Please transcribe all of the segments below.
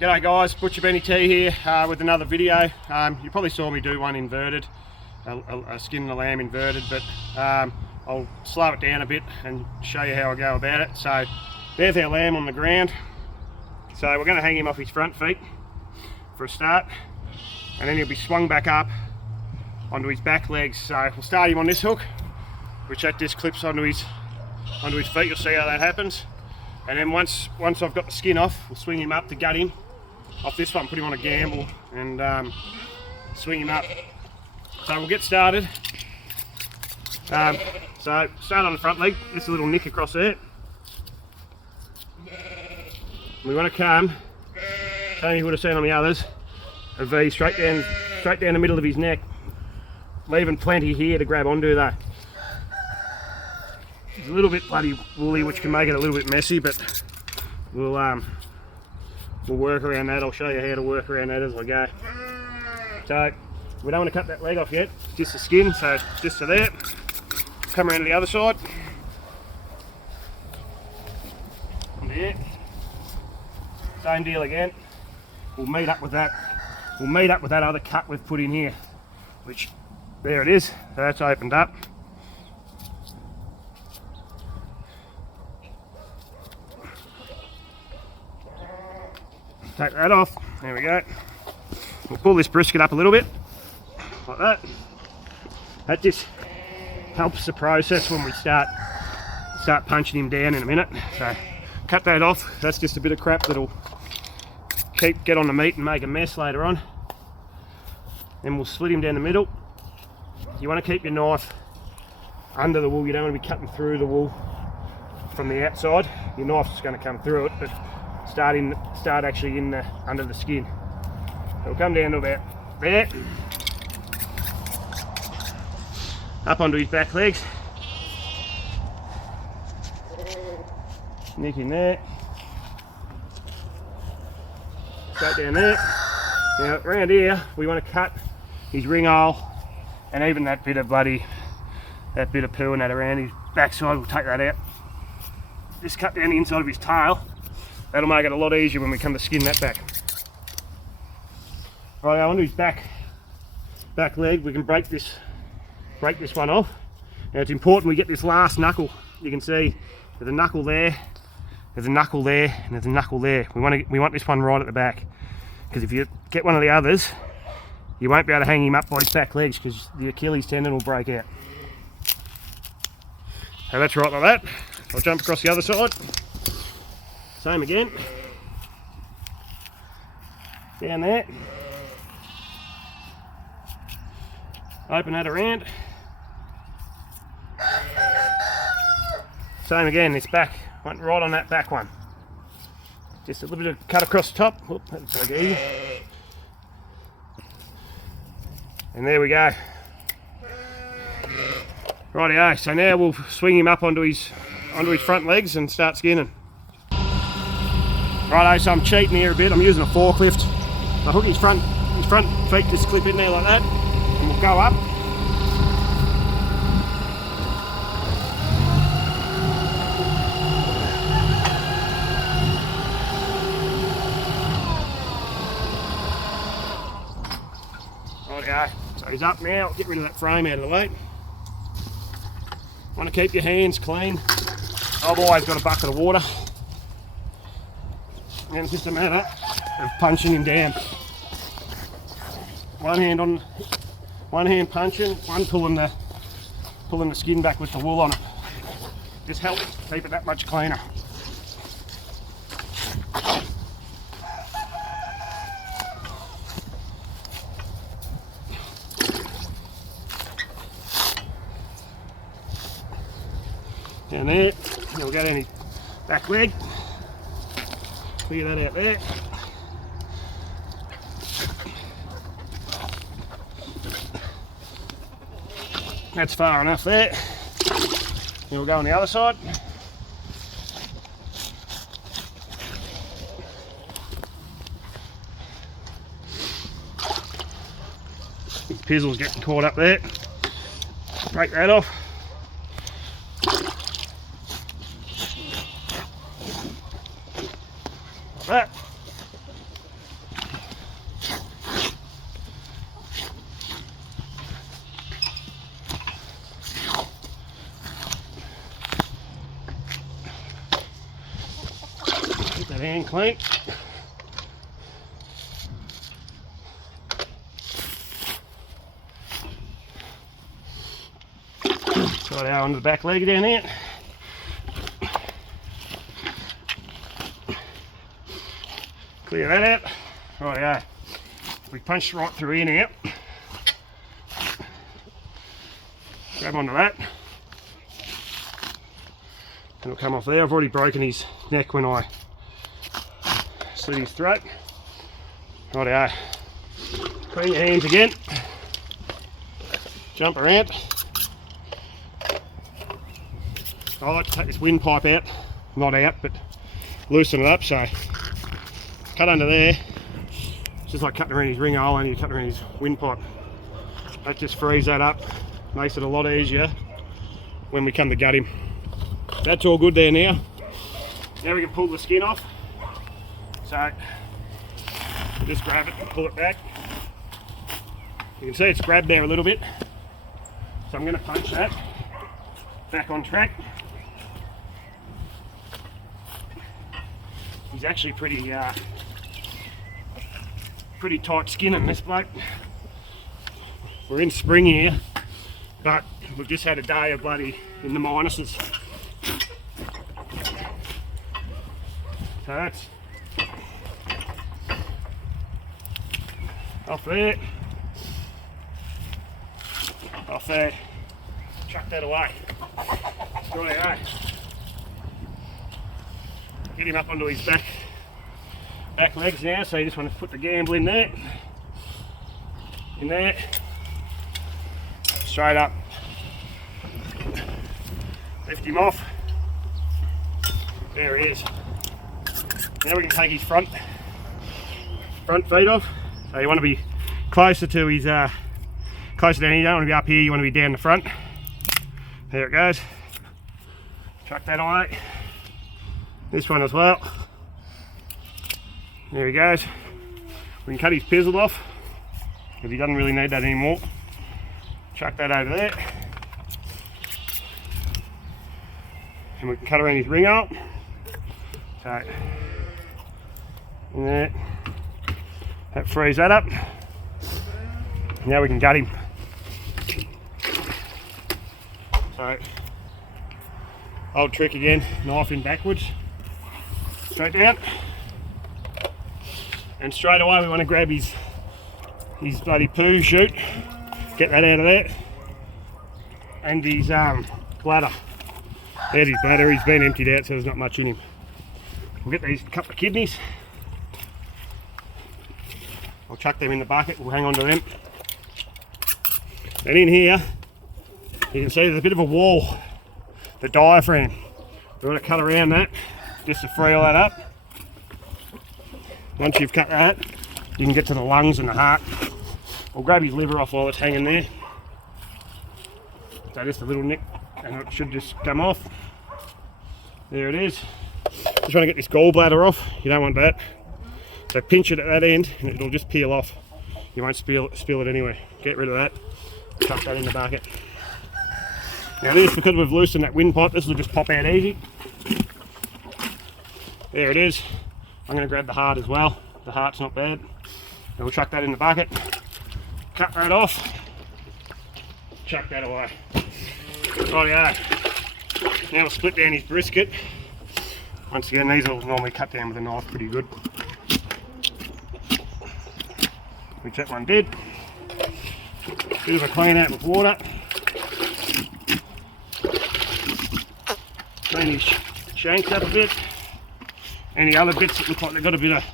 G'day guys, Butcher Benny T here with another video. You probably saw me do one inverted, a skin the lamb inverted, but I'll slow it down a bit and show you how I go about it. So there's our lamb on the ground. So we're going to hang him off his front feet for a start, and then he'll be swung back up onto his back legs. So we'll start him on this hook, which that just clips onto his feet. You'll see how that happens. And then once I've got the skin off, we'll swing him up to gut him off this one, put him on a gamble and swing him up. So we'll get started. So start on the front leg, just a little nick across there. We want to come, same you would have seen on the others, a V straight down the middle of his neck, leaving plenty here to grab onto though. It's a little bit bloody woolly, which can make it a little bit messy, but we'll work around that. I'll show you how to work around that as I go. So we don't want to cut that leg off yet, just the skin, so just to there. Come around to the other side. There. Same deal again. We'll meet up with that. We'll meet up with that other cut we've put in here, which there it is. So that's opened up. Take that off, there we go. We'll pull this brisket up a little bit, like that. That just helps the process when we start punching him down in a minute. So cut that off, that's just a bit of crap that'll get on the meat and make a mess later on. Then we'll split him down the middle. You want to keep your knife under the wool, you don't want to be cutting through the wool from the outside. Your knife's just going to come through it, but start actually in under the skin. It'll come down to about there, up onto his back legs, nick in there, straight down there. Now around here we want to cut his ring hole and even that bit of poo and that around his backside. We'll take that out. Just cut down the inside of his tail. That'll make it a lot easier when we come to skin that back. Right, onto his back leg, we can break this one off. Now it's important we get this last knuckle. You can see there's a knuckle there, there's a knuckle there, and there's a knuckle there. We want this one right at the back, because if you get one of the others, you won't be able to hang him up by his back legs because the Achilles tendon will break out. So that's right like that. I'll jump across the other side. Same again, down there, open that around, same again, this back, went right on that back one, just a little bit of cut across the top. Oop, that's so easy. And there we go. Rightio, so now we'll swing him up onto his front legs and start skinning. Righto, so I'm cheating here a bit. I'm using a forklift. I hook his front feet just clip in there like that, and we'll go up. Rightio, so he's up now. Get rid of that frame out of the way. Want to keep your hands clean. I've always got a bucket of water. And it's just a matter of punching him down. One hand punching, one pulling the skin back with the wool on it. Just helps keep it that much cleaner. Down there, we'll go down his back leg. Clear that out there. That's far enough there. Then we'll go on the other side. His pizzle's getting caught up there. Break that off. Like that. hand clean. Got our onto the back leg down there. Clear that out. Right, we punched right through here now. Grab onto that. And it'll come off there. I've already broken his neck when I slit his throat. Right, clean your hands again. Jump around. I like to take this windpipe out, not out, but loosen it up. So cut under there. It's just like cutting around his ring hole, and you cut around his windpipe. That just frees that up, makes it a lot easier when we come to gut him. That's all good there now. Now we can pull the skin off. So just grab it and pull it back. You can see it's grabbed there a little bit. So I'm going to punch that back on track. He's actually pretty tight skin in this bloke. We're in spring here, but we've just had a day of bloody in the minuses. So that's off there, off there, chuck that away. Right, get him up onto his back legs now, so you just want to put the gamble in there, straight up, lift him off, there he is. Now we can take his front feet off, so you want to be closer to his, closer down here, you don't want to be up here, you want to be down the front. There it goes, chuck that away. This one as well. There he goes. We can cut his pizzle off because he doesn't really need that anymore. Chuck that over there. And we can cut around his ring up. So, in there. That frees that up. Now we can gut him. So, old trick again, knife in backwards. Straight down, and straight away we want to grab his bloody poo chute, get that out of there, and his bladder. There's his bladder, he's been emptied out, so there's not much in him. We'll get these couple of kidneys, I'll chuck them in the bucket, we'll hang on to them. And in here, you can see there's a bit of a wall, the diaphragm. We want to cut around that, just to free all that up. Once you've cut that, you can get to the lungs and the heart. We'll grab his liver off while it's hanging there. So just a little nick, and it should just come off. There it is. Just want to get this gallbladder off, you don't want that. So pinch it at that end, and it'll just peel off. You won't spill it anyway. Get rid of that, chuck that in the bucket. Now this, because we've loosened that windpipe, this will just pop out easy. There it is. I'm going to grab the heart as well. The heart's not bad. And we'll chuck that in the bucket. Cut that off. Chuck that away. Rightio. Now we'll split down his brisket. Once again, these will normally cut down with a knife pretty good. Which that one did. Bit of a clean out with water. Clean his shanks up a bit. Any other bits that look like they've got a bit of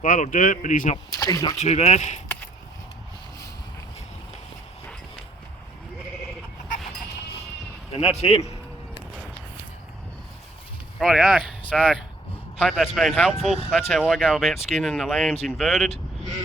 blood or dirt, but he's not too bad. And that's him. Rightio, so hope that's been helpful. That's how I go about skinning the lambs inverted.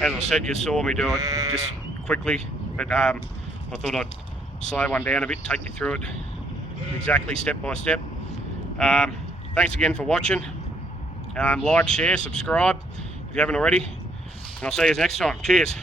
As I said, you saw me do it just quickly, but I thought I'd slow one down a bit, take you through it exactly step by step. Thanks again for watching. Like, share, subscribe if you haven't already, and I'll see you next time. Cheers.